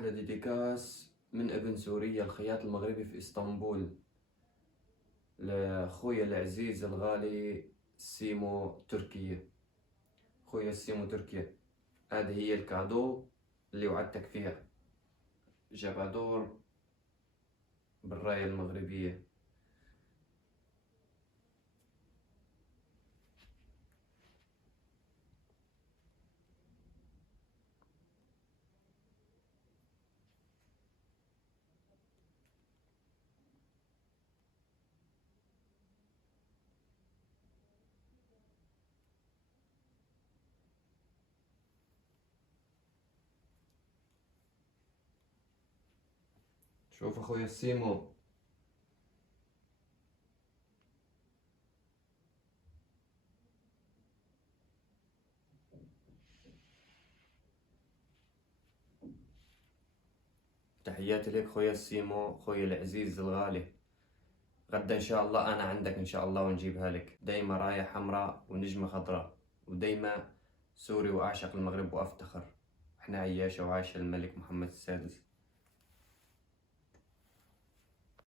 أحلى ديديكاس من ابن سوريا الخياط المغربي في إسطنبول لأخويا العزيز الغالي سيمو تركيا. خويا السيمو تركيا، هذه هي الكادو اللي وعدتك فيها، جافادور بالراية المغربية. شوف أخويا السيمو، تحياتي لك خويا السيمو، خويا العزيز الغالي. غدا إن شاء الله أنا عندك إن شاء الله ونجيبها لك. دايما راية حمراء ونجمة خضراء، ودايما سوري وأعشق المغرب وأفتخر. إحنا عياشة وعاش الملك محمد السادس.